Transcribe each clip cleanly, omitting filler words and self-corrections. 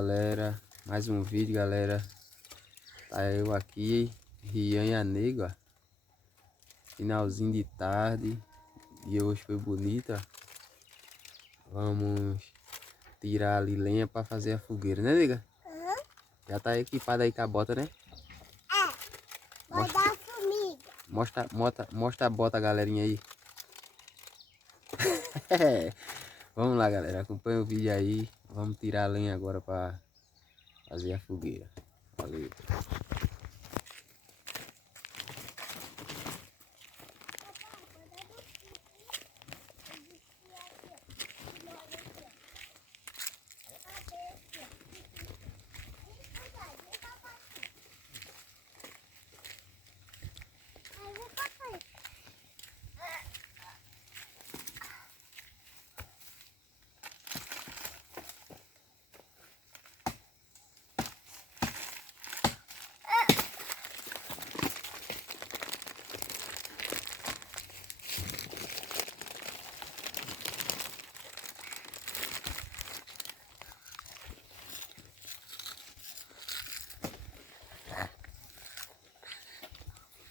galera, mais um vídeo, galera. Tá eu aqui, Rian e a Nego, ó. Finalzinho de tarde. E hoje foi bonito, ó. Vamos tirar ali lenha pra fazer a fogueira, né, nega? Uhum. Já tá equipada aí com a bota, né? Vai dar formiga. Mostra a bota, galerinha aí. Vamos lá, galera, acompanha o vídeo aí. Vamos tirar a lenha agora pra fazer a fogueira. Valeu.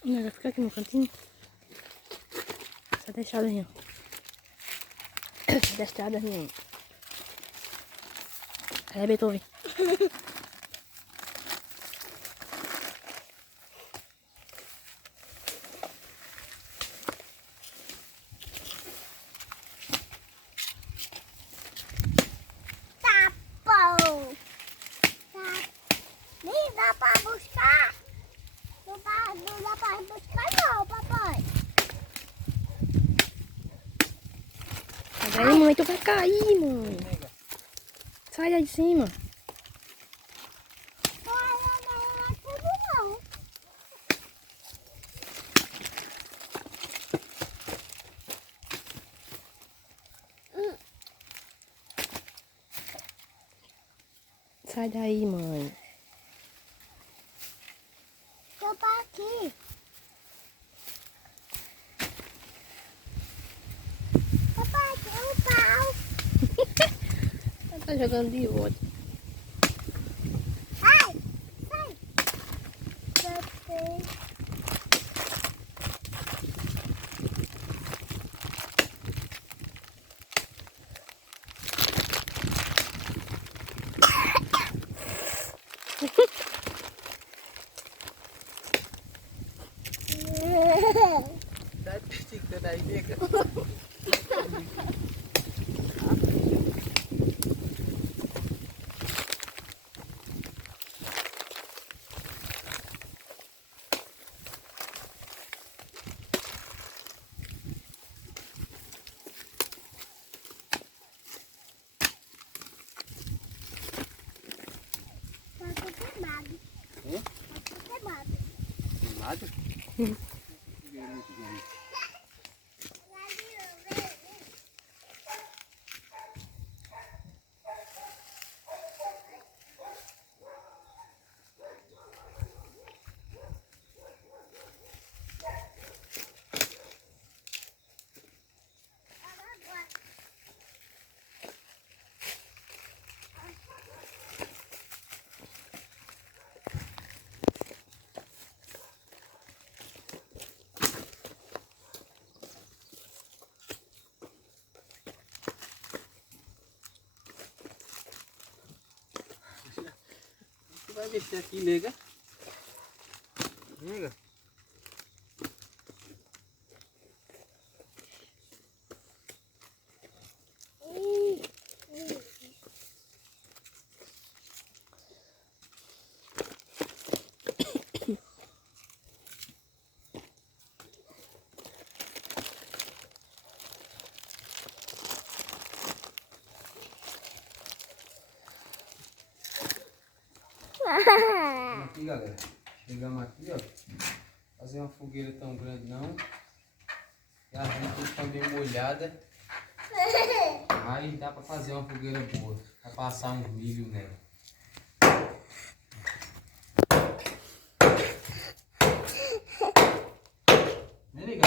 Não, vai ficar aqui no cantinho. Só deixar a linha. Deixar a linha. Aí, Beethoven. Tá bom. Tá. Nem dá pra buscar. Não dá pra buscar não, papai. Sai daí, mãe, tu vai cair, mãe. Sai daí de cima. Não é tudo não. Sai daí, mãe. Tô pra aqui. Papai, tem um pau. Ela tá jogando de ódio. Ai, sai. Papai. Tá esticando aí, nega. Tá tudo queimado. Hã? Tá tudo queimado. Filmado? Tu vai mexer aqui, nega? Nega? Vamos aqui, galera. Chegamos aqui, ó. Fazer uma fogueira tão grande não. E a gente tá meio molhada. Mas dá pra fazer uma fogueira boa. Pra passar um milho nela. Né, nega?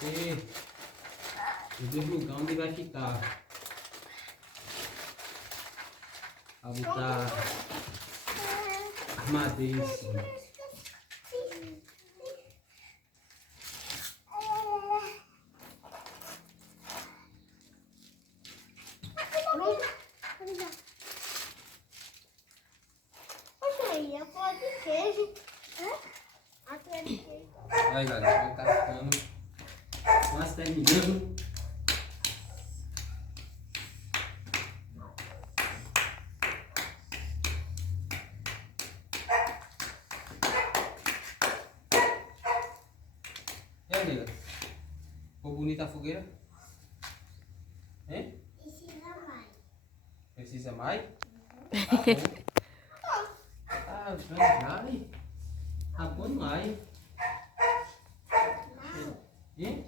ser os dois lugares onde vai ficar. Pra botar as madeiras em cima. Aí galera, vai cascando. Quase terminando. E aí, nega? Ficou bonita a fogueira? Hein? Precisa mais? Tá bom. Tá bom, tá bom demais. Hein?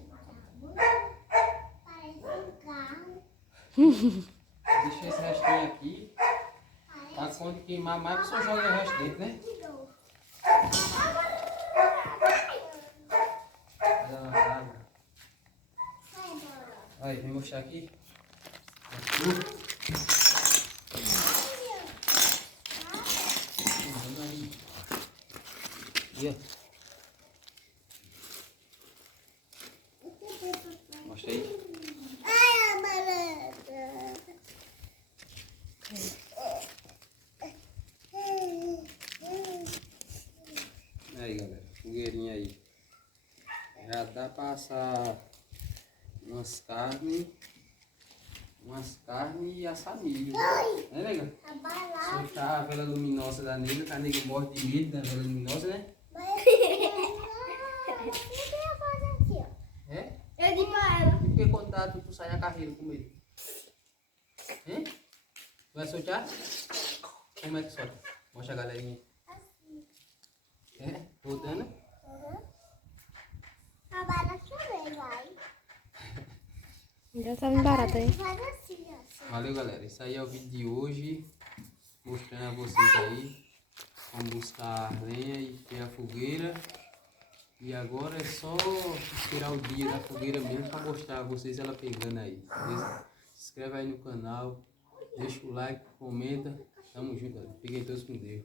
Deixa esse restinho aqui. Pra quando queimar mais, você joga o resto dentro, né? Dá uma água. Aí, vem mostrar aqui. Aqui, ó. Mostra aí. Aí galera, fogueirinha aí. Já dá pra assar umas carnes e assar milho. Né, nega? Soltar a vela luminosa da nega, que a nega morre de medo da vela luminosa, né? É? Eu digo a ela. E por que quando dá tu sai a carreira com ele? Hein? Vai soltar? Como é que solta? Mostra a galerinha. É? Voltando? A barata também vai. Já tava em barata, hein? Faz assim, assim. Valeu, galera. Esse aí é o vídeo de hoje. Mostrando a vocês aí como buscar lenha e ter a fogueira. E agora é só esperar o dia da fogueira mesmo para mostrar a vocês ela pegando aí. Beleza? Se inscreve aí no canal. Deixa o like, comenta. Tamo junto, galera. Fiquem todos com Deus.